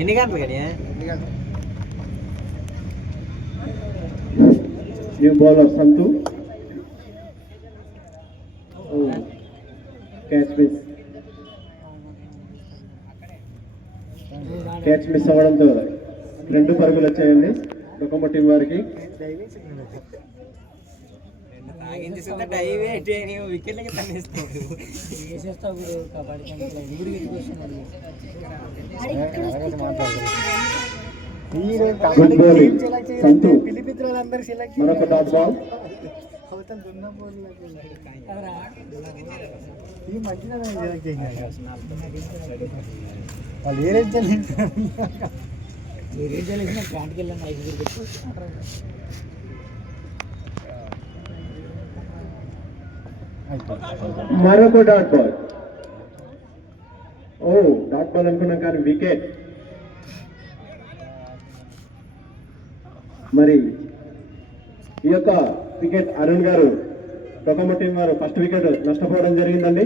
ఎన్ని గంటలు కానీ న్యూ బౌలర్ సంతు క్యాచ్ మిస్ అవ్వడంతో 2 పరుగులు వచ్చాయండి డొకోమో టీం వారికి. గుడ్ బౌలింగ్ సంతు, మరొక డాట్ బాల్. మరొక డాట్ బాల్. ఓ డాట్ బాల్ అనుకున్నాం కానీ వికెట్. మరి ఈ యొక్క వికెట్ అరుణ్ గారు డొకోమో టీం వారు ఫస్ట్ వికెట్ నష్టపోవడం జరిగిందండి.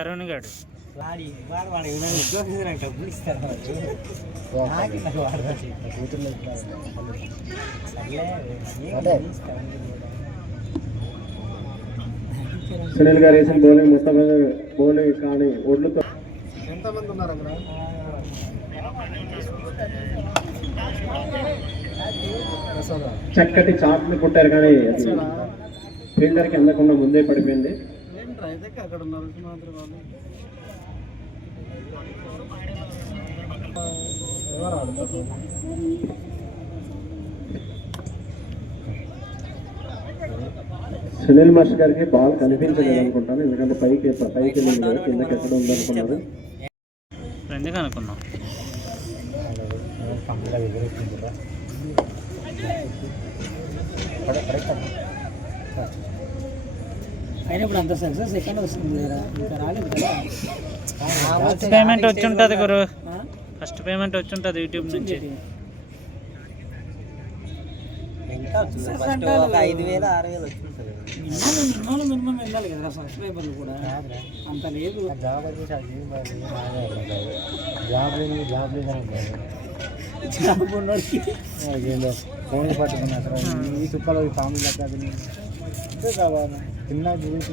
అరుణ్ గారు సునీల్ గారు వేసిన బౌలింగ్ మొత్తం బౌలింగ్ కానీ ఓడ్లతో ఎంతమంది ఉన్నారు అక్కడ? చక్కటి చాట్ని పుట్టారు కానీ ఫీల్డర్కి అందకుండా ముందే పడిపోయింది. అక్కడ ఉన్నారు సునీల్ మాస్టర్ గారికి బాల్ కనిపించలేదు అనుకుంటాను, ఎందుకంటే పైకి వెళ్ళింది కదా, కిందకి ఎక్కడ ఉందనుకున్నారు. ఎందుకు అనుకున్నాం అయినప్పుడు అంత సక్సెస్ సెకండ్ వస్తుంది కదా, ఇంకా రాలేదు కదా. ఫస్ట్ పేమెంట్ వచ్చి ఉంటుంది గురు, ఫస్ట్ పేమెంట్ వచ్చి ఉంటుంది యూట్యూబ్ నుంచి. ఇంకా 5,000 6,000 వచ్చింటుంది. మినిమం వెళ్ళాలి కదా సబ్స్క్రైబర్లు కూడా, అంత లేదు. జాబ్ ఉన్నోడికి ఫోన్ పట్టుకున్నా ఈ చుక్కలో ఫ్యామిలీ అంతే కావాలి. చిన్న గురించి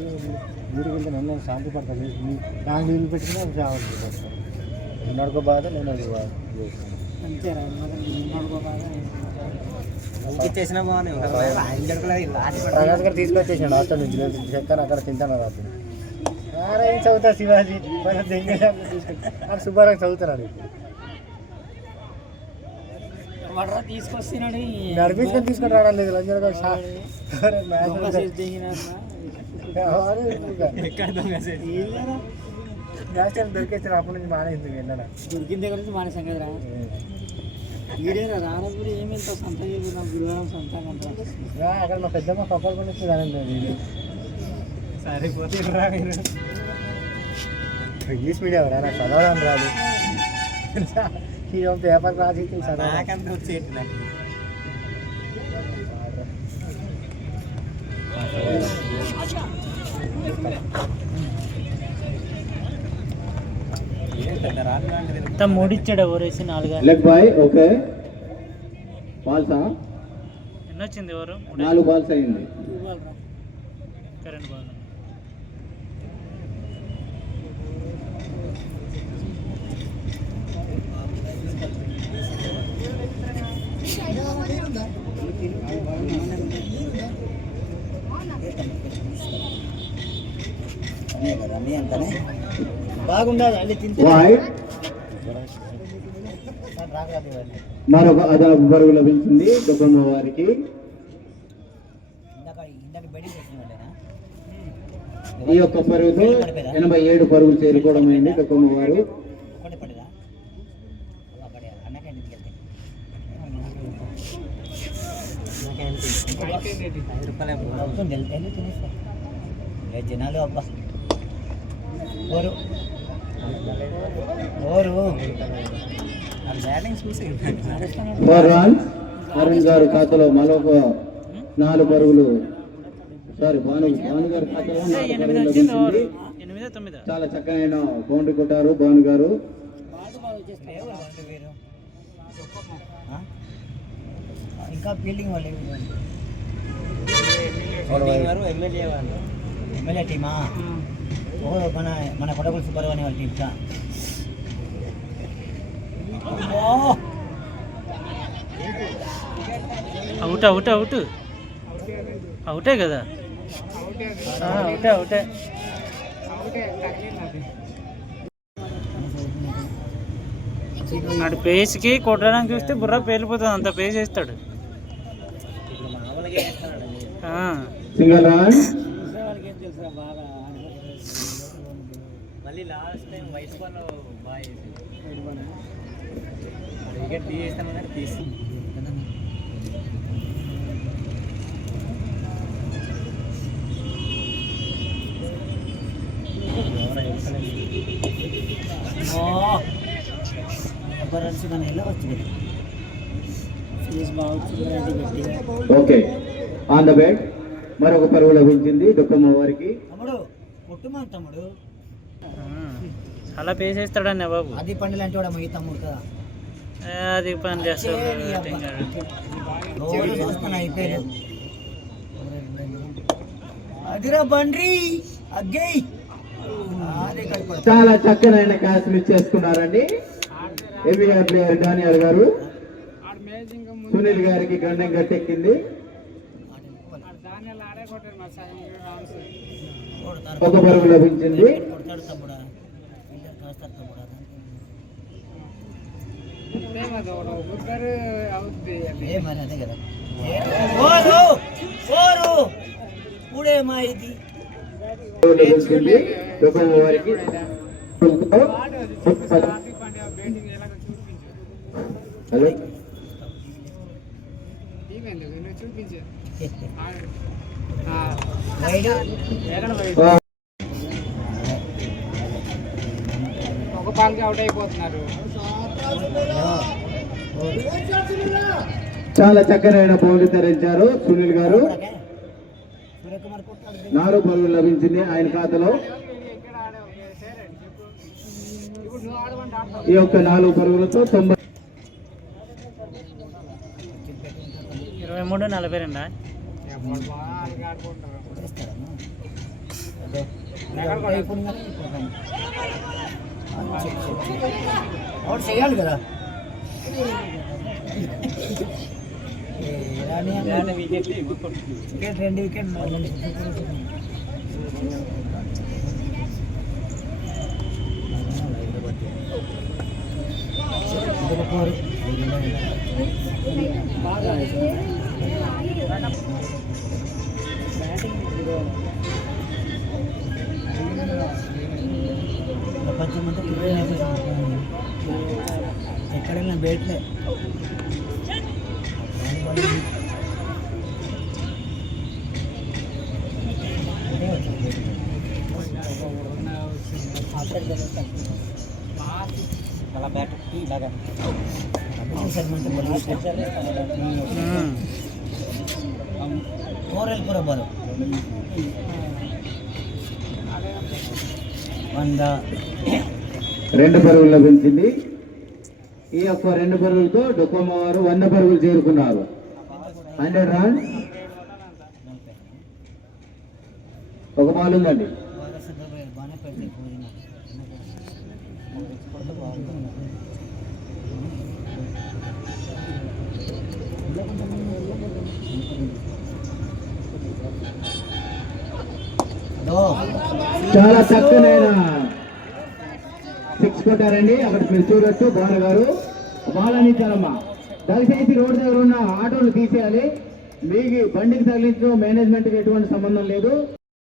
వీడికి వెళ్తే నన్ను శాంతి పడుతుంది. నాకు వీలు పెట్టుకుని జాబ్ నడుకో బాధ నేను అది బాధ అంతేరా చేసిన ప్రకాష్ గారు తీసుకొచ్చేసాడు హాస్టల్ నుంచి. చెప్తాను అక్కడ తింటాను రాత్రి. ఏం చదువుతా శివాజీ తీసుకుంటా సుబ్బారావు చదువుతున్నాడు. తీసుకొస్తున్నాడు నడిపించుకొని తీసుకొని రావడం లేదు. మ్యాచ్ దొరికేసారు అప్పటి నుంచి మానేసింది. వెళ్ళడా దొరికిన దగ్గర నుంచి మానేసాం కదరా. ఈడేరా రానప్పుడు ఏమి వెళ్తావు సంత గురువారం సంత అక్కడ మా పెద్దమ్మ కప్పలు పండిస్తుంది అనండి. సరిపోతే ఇంగ్లీష్ మీడియం రా, నాకు చదవడం రాదు. పేపర్ రాసి నాకంత వచ్చేటి నాకు. మూడిచ్చాడు ఎవరు వేసి 4 లెగ్ బాయ్. ఓకే బాల్సా ఎన్ని వచ్చింది ఎవరు 4 బాల్స్ అయింది. కరెంట్ బాల్ బాగుండాలి. మరొక అదనపు పరుగు లభించింది డొకోమో వారికి. ఈ యొక్క పరుగుతో 87 పరుగులు చేరుకోవడం అయింది డొకోమో వారు. జనాలు అబ్బా 4 runs. అరుణ్ గారు ఖాతాలో మరొక 4 పరుగులు. సారీ భాను గారి ఖాతాలో 4 పరుగులు లభించింది. చాలా చక్కనైన బౌండరీ కొట్టారు భాను గారు. ఇంకా ఫీల్డింగ్ వాళ్ళు ఎమ్మెల్యే టీమా ఓ మన మన కొడగులు సుబ్బారావు వాళ్ళ టీమ్ అవుట్ అవుట్ అవుట్ అవుటే కదా, అవుటే అవుటే. ఆడు పేస్కి కొట్టడానికి చూస్తే బుర్ర పేలిపోతుంది, అంత పేస్ వేస్తాడు. Single run. మళ్ళీ లాస్ట్ టైం వైట్ బాల్ బాగా వికెట్ తీసేస్తామని తీసి ఓకే, ఆన్ ద బ్యాట్ మరొక పరువు లభించింది దుఃఖమ్మ వారికి. తమ్ముడు కొట్టుమా తమ్ముడు, చాలా పేస్ వేస్తాడన్న బాబు. అది పండు లాంటి వాడు ఈ తమ్ముడు కదా, అది పని చేస్తాడు. అయిపోయారు అదిరా బండ్రి అగ్గై. చాలా చక్కనైన క్యాచ్ మిస్ చేసుకున్నారండి. ఎంవీఆర్ ప్లేయర్ డానియల్ గారు. సునీల్ గారికి గండం గట్టెక్కింది. ఒక పరుగు లభించింది. లభించింది దుఃఖమ్మ వారికి. హలో ఒక బాల్కి అవుట్ అయిపోతున్నారు. చాలా చక్కనైన బౌలింగ్ ధరించారు సునీల్ గారు. 4 పరుగులు లభించింది ఆయన ఖాతాలో. ఈ యొక్క 4 పరుగులతో 90. 23-42. అవుట్ చేయాలి కదా. వికెట్ 2 వికెట్ ప్రపంచమంతా ఎక్కడైనా బయటలే. అలా బ్యాట్ ఇలాగా కోరెల్పుర బలం 2 పరుగులు లభించింది. ఈ యొక్క 2 పరుగులతో దుఃఖమ్మ వారు 100 పరుగులు చేరుకున్నారు. 100 రన్. ఒక బాల్ ఉందండి. చాలా చక్కనైన 6 కొట్టారండి. అక్కడ మీరు చూడొచ్చు భాను గారు. బాల్ అందించాలమ్మా. దయచేసి రోడ్డు దగ్గర ఉన్న ఆటోలు తీసేయాలి. మీకు బండికి తగిలించడం మేనేజ్మెంట్కి ఎటువంటి సంబంధం లేదు.